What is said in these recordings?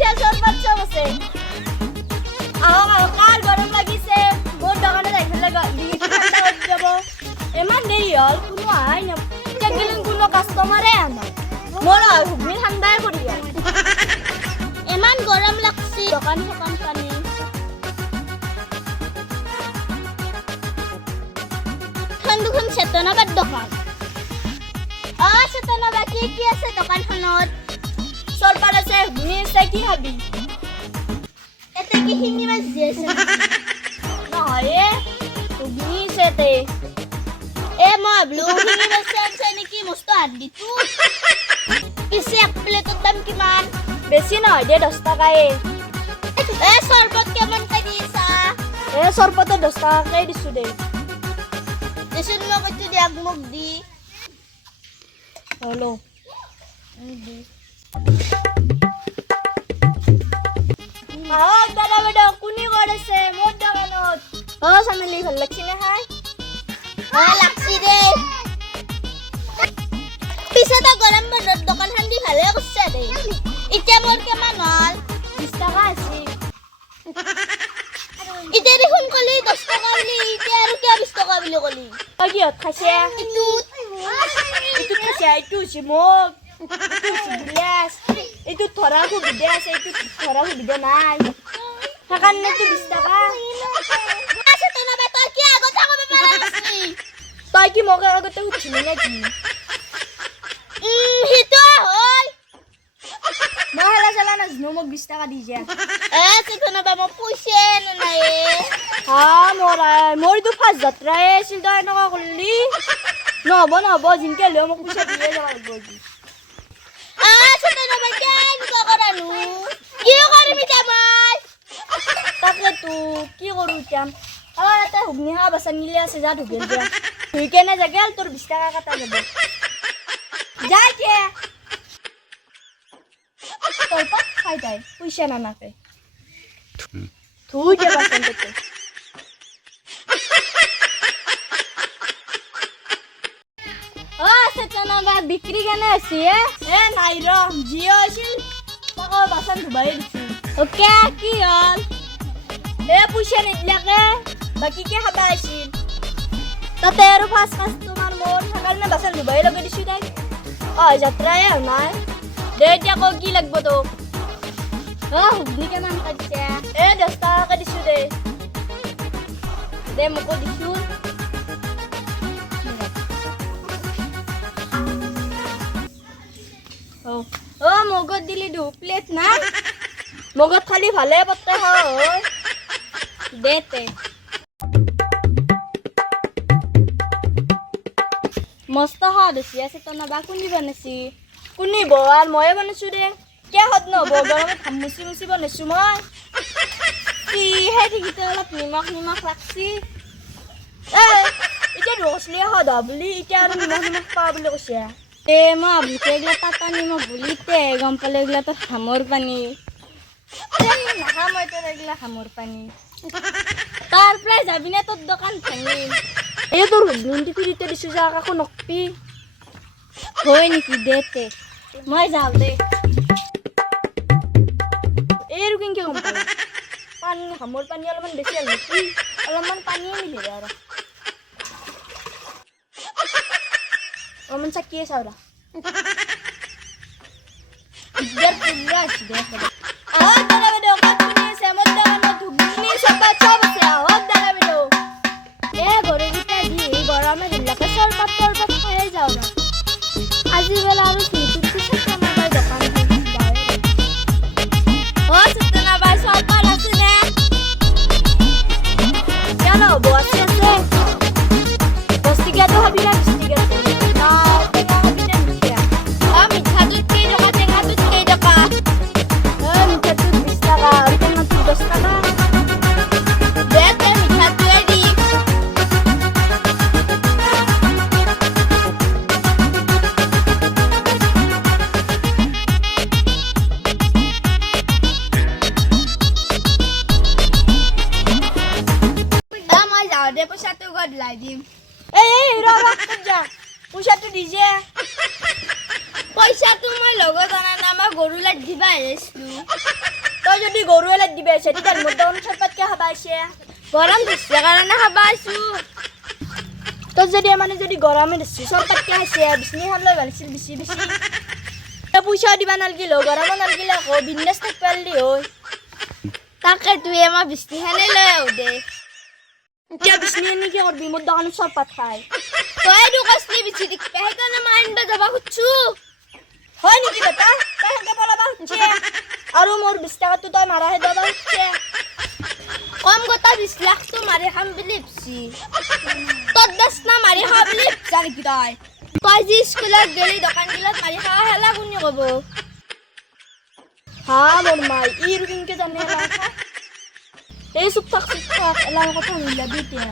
মিঠা চৰবত চব আছে আহক কাৰ গৰম লাগিছে মোৰ দোকানত আহিলে ঠাণ্ডা হৈ যাব ইমান দেৰি হ'ল কোনো আহাই নাই এতিয়া কোনো কাষ্টমাৰে আনা মোৰ ঘুগনি ঠাণ্ডাই কৰি দিয়া ইমান গৰম লাগছি দোকান পানী দুখন চেতনাবাদ দোকান চেতনাবাদ কি আছে দোকানখনত চৰপাত আছে ঘুগনি আছে কি খাবি এতে কি হিন্দি মাছ দি আছে নহয় ঘুগনি আছে তে মই ব্লু হিন্দি মাছ আছে নেকি মস্ত হাত দিতো পিছে এক প্লেটৰ দাম কিমান বেছি নহয় দে 10 টকায়ে চৰবত কেমন কৈ দিছা চৰবত 10 টকাকে দিছো দে দেচোন মই কৈছো দিয়াক মোক দি হলো দি দাদা বেটা কোনি কৰিছে মোৰ দোকানত চামেলি ভাল লাগছি নে খাই লাগছি দে পিছে তো গৰম বন্ধত দোকানখন দি ভালে কৰিছে দে এতিয়া মোৰ কিমান হ'ল 20 টকা আছে এতিয়া দেখোন কলি 10 টকা বুলি এতিয়া আৰু কিয় 20 টকা বুলি কলি কিহত খাইছে এইটো খাইছে এইটো হৈছে মোক গ্লাস এইটো ধৰা সুবিধা আছে এইটো ধৰা সুবিধা নাই সেইকাৰণেতো 20 টকা আছে তো না তই কি আগতে কব পাৰছি তই কি মোক আগতে সুধিলি নেকি হিতো হয় মহলা চলা না মোক 20 টকা দি যা চেতনা বা মই পইচা নাই মোৰ তো ফাৰ্ষ্ট যাত্ৰাই আছিল তই এনেকুৱা কৰিলি নহ'ব জিনকে হ'লেও মোক পইচা দিয়ে যাব লাগিব চেতনা বা কেনেকুৱা কৰানো কি কৰিবি মই তাকেতো কি কৰোঁ এতিয়া এটা ঘুগনি খাব বাচন গিলি আছে যা ধুবিল দিয়া ধুই কেনে জাগেল তোৰ 20 টকা কাটা যাব যা এতিয়া চৰবত খাই যায় পইচা নানাকে ধুই দিয়া বাচনটো চেতনা বা বিক্ৰী কেনে আছে নাই ৰ জিঅ আছিল তাকো বাচন ধুবাই দিছো অকে কি হ'ল পইচা নিদিলাকে বাকী কি খাবা আছিল তাতে আৰু ফাৰ্ষ্ট কাষ্টমাৰ মোৰ সেইকাৰণে বাচন ধুবাই লগাই দিছো তাই যাত্ৰাই নাই দে এতিয়া আকৌ কি লাগিব তোক ঘুগনি কেমান কাটিছে 10 টকাকে দিছো দে মোকো দিছো মগত দিলি 2 প্লেট না মগত খালি ভালে পত্তা হয় দেতে মস্ত হাত আছে তো না বা কোনি বনাইছি কোনি বল ময়ে বনাইছো দে কে হদ নহব গৰমত মুচি বনাইছো মই কি হে ঠিকতে অলপ নিমখ লাগছি এতিয়া ৰসলি হদ বুলি এতিয়া আৰু নিমখ পা বুলি কৈছে মই আবুকে এগুলা টাটা নিমখ বুলিতে গম পালে এগুলা তোর হামর পানি নাহা মই তোর এগুলা হামর পানি তারপরে যাবি না তোর দোকান ভাঙি এই তোর হুবনুন্টি ফিরিতে দিছো যা কাকো নকপি হয় নাকি দেতে মই যাও দে এই রুকিনকে গম পালা পানি হামর পানি অলপমান বেশি আল নাকি অলপমান পানিয়ে মিলে আর চাকিয়ে চাওরা ইদার পুরা আছে দেখো দাদা বেডো কতনি আছে আমার দোকানে ঘুগনি সব আছে দাদা বেডো ঘরে দিতে দি গরমে দিলাকে সরবত খাই যাও না আজি বেলা আর কিছু চেতনা বাই দোকান চেতনা বাই সরবত আছে না কেন বসে আছে বস্তিকা তো হবি না বস্তিকা পইচাটো গদলাই দিম পইচাটো দিছে পইচাটো মই লগত অনা না মই গরু লাগ দিবা আহিছিলো তই যদি গরু লাগ দিবা আহিছে তেতিয়া মোৰ দন চৰপাতকে খাবা আহিছে গৰম দিছে কাৰণে খাবা আহিছো তই যদি মানে যদি গৰমে দিছে চৰপাতকে আহিছে বিচনীখন লৈ ভালিছিল বেছি বেছি তই পইচা দিবা নালগিল গৰমো নালগিলে আকৌ বিজনেছ থাকিব পাৰিলি হয় তাকে তুই আমাৰ বিচনীখনে লৈ আহ দে এতিয়া বিচনীখনে কি কৰবি মোৰ দোকানত চৰপাত খাই তই এইটো কচলি বিচি দিবি সেইকাৰণে মই আনিব যাব খুজিছো হয় নেকি বেটা তই সেনেকে পলাবা খুজিছে আৰু মোৰ 20 টকাটো তই মাৰাহে দিব খুজিছে কম গোটা 20 লাখটো মাৰি খাম বুলি ভাবছি তোৰ 10 না মাৰি খাওঁ বুলি ভাবছা নেকি তই যি স্কুলত গেলি দোকানগিলাত মাৰি খাৱা হেলা কোনে ক'ব হা মোৰ মাই ই ৰুকিনকে জানে হেলা কথা এই চুপ থাক এলা কথা মিলাবি এতিয়া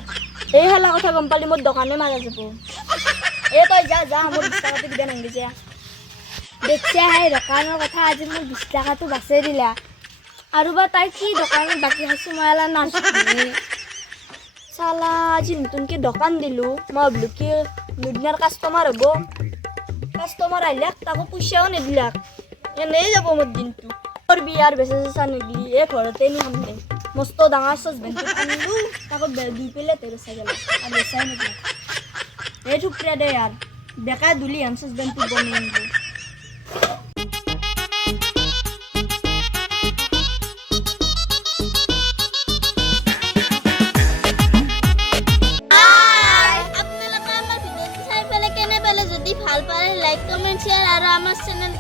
এই হেলা কথা গম পালি মোৰ দোকানে মাৰা যাব এই তই যা যা মোৰ 20 টকাটো দিবা নাংগে যা দেখছা হে দোকানৰ কথা আজি মোৰ 20 টকাটো বাচাই দিলা আৰু বা তাই কি দোকানত বাকী আছে মই এলা নাজানো চালা আজি নতুনকে দোকান দিলো মই ভাবলো কি দুদিনৰ কাষ্টমাৰ হ'ব কাষ্টমাৰ আহিলাক তাকো পইচাও নিদিলাক এনেই যাব মোৰ দিনটো মোৰ বিয়াৰ বেচা চেচা নিদিলি এই ঘৰতে নি খাম দে মস্ত ডাঙৰ চচবেনটো আনিলো তাকো দুই পেলেট বেচা গেল আৰু বেচাই নিদিলাক এই থুপৰা দে ইয়াৰ বেকা দুলি হেন চচবেনটো বনাই আনিলো ভাল পালে কেনে পালে যদি ভাল পালে লাইক কমেন্ট শেয়ার আর আমার চ্যানেল